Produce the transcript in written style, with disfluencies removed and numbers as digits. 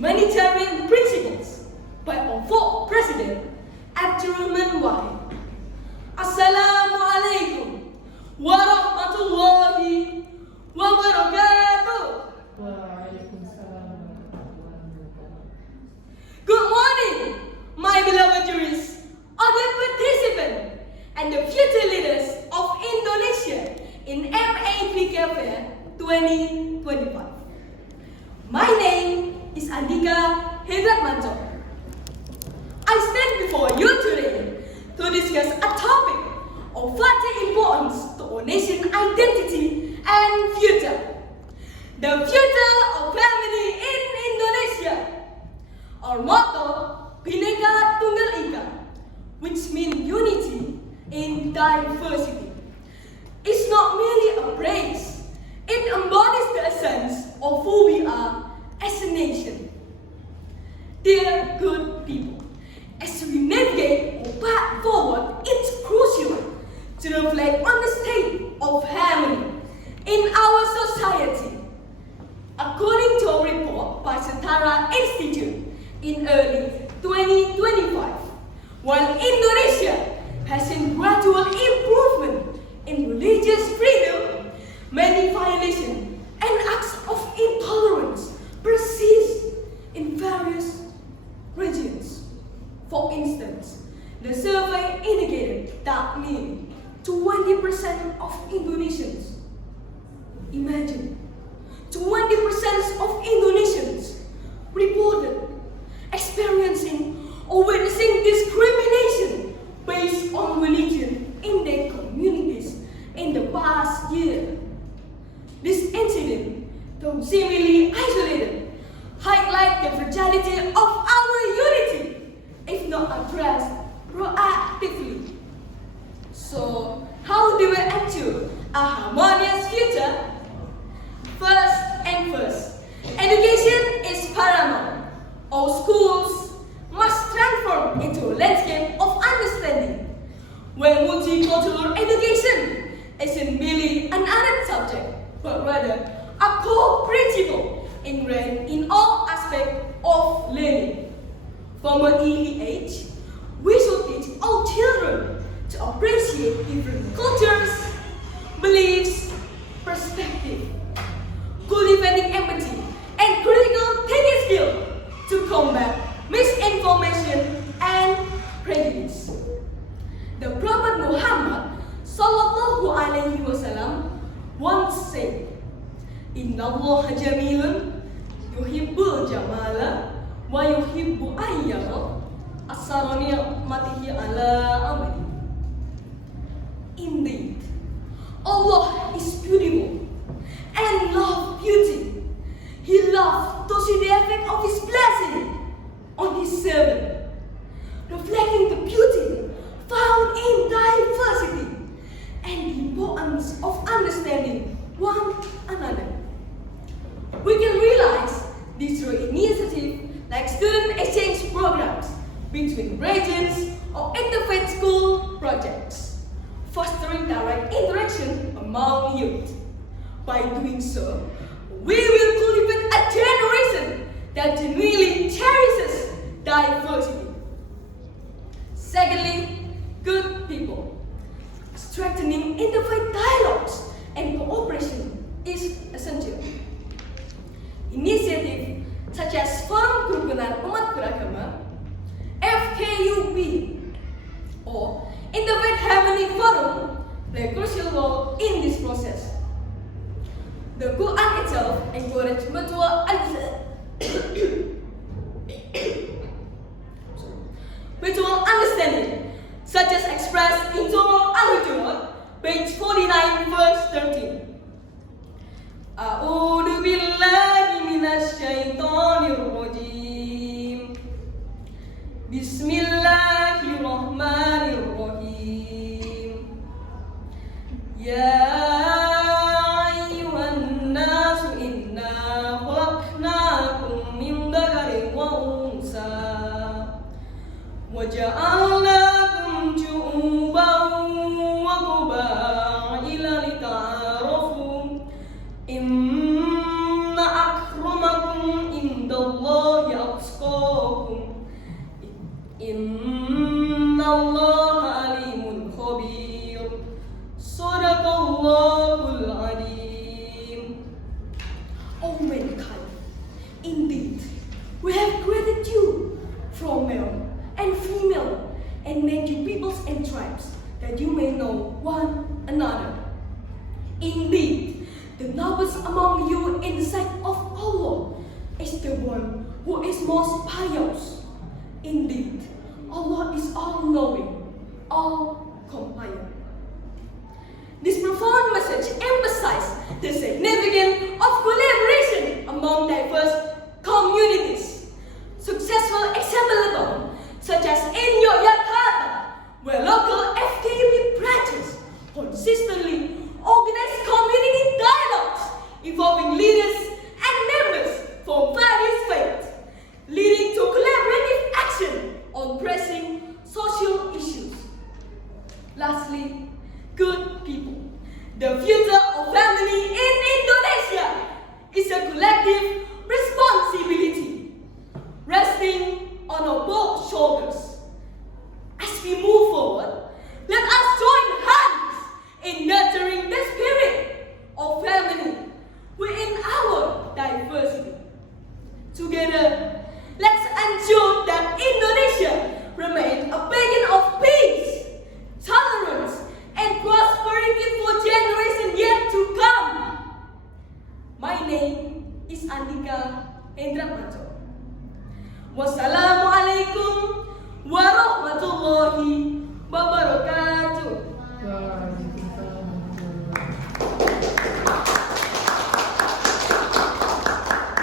humanitarian principles by our fourth President, Adixour. Assalamualaikum warahmatullahi wabarakatuh. Good morning, my beloved jurists, other participants, and the future leaders of Indonesia in MAPK Fair 2025. My name is Adixour. I stand before you today to discuss a topic of vital importance to our nation's identity and future. The future of family in Indonesia. Our motto, Bhinneka Tunggal Ika, which means unity in diversity, is not merely a phrase. It embodies the essence of who we are as a nation. Dear good people, as we navigate our path forward, it's crucial to reflect on the state of harmony in our society. According to a report by Setara Institute in early 2025, while Indonesia has seen gradual improvement in religious freedom, many violations and acts of intolerance persist in various regions. For instance, the survey indicated that nearly 20% of Indonesians, imagine, 20% of Indonesians reported experiencing or witnessing discrimination based on religion in their communities in the past year. This incident, though seemingly isolated, highlights the fragility of our unity if not addressed proactively. So, how do we ensure a harmonious future? First, education is paramount. Our schools must transform into a landscape of understanding, where multicultural education isn't merely an added subject, but rather a core principle ingrained in all aspects of learning. From an early age, we should teach our children to appreciate different cultures, beliefs, perspectives, cultivating empathy and critical thinking skills to combat misinformation and prejudice. The Prophet Muhammad Sallallahu Alaihi Wasallam once said, "Inna Allah jamilun yuhibbul jamala wa yuhibbu ayyara asarani matihi ala amali." Indeed, Allah is beautiful and loves beauty. He loves to see the effect of His blessing on His servant, reflecting the beauty found in diversity and the importance of understanding one another. We can realize this through initiatives like student exchange programs between regions or interfaith school projects, fostering direct interaction among youth. By doing so, we will cultivate a generation that genuinely cherishes diversity. Secondly, good people. Strengthening interfaith dialogues and cooperation is essential. Initiatives such as Forum Kerukunan Umat Beragama, FKUB, or Interfaith Harmony Forum play a crucial role in this process. The Quran itself encourages mutual understanding, such as expressed in Surah Al-Jurat, page 49, verse 13. A'udhu billahi minas syaitanir rajim. Bismillahirrahmanirrahim. Ya ayyuhan nasu inna أتقاكم إن الله عليم خبير صدق الله العظيم. O mankind, indeed, we have created you from male and female and made you peoples and tribes that you may know one another. Indeed, the noblest among you in the sight of Allah is the one who is most pious. Indeed, Allah is all-knowing, all-compliant. This profound message emphasizes the significance of collaboration among diverse communities. Successful examples such as in Yogyakarta, where local FKP branches consistently organize community dialogues involving leaders and members from various faiths, leading to collaborative action on pressing social issues. Lastly, good people, the future of family in Indonesia is a collective responsibility resting on our both shoulders. As we move forward, let us join hands in nurturing the spirit of family within our diversity. Together, let's ensure that Indonesia remains a beacon of peace, tolerance, and prosperity for generations yet to come. My name is Andika Hendramanto. Wassalamualaikum warahmatullahi wabarakatuh.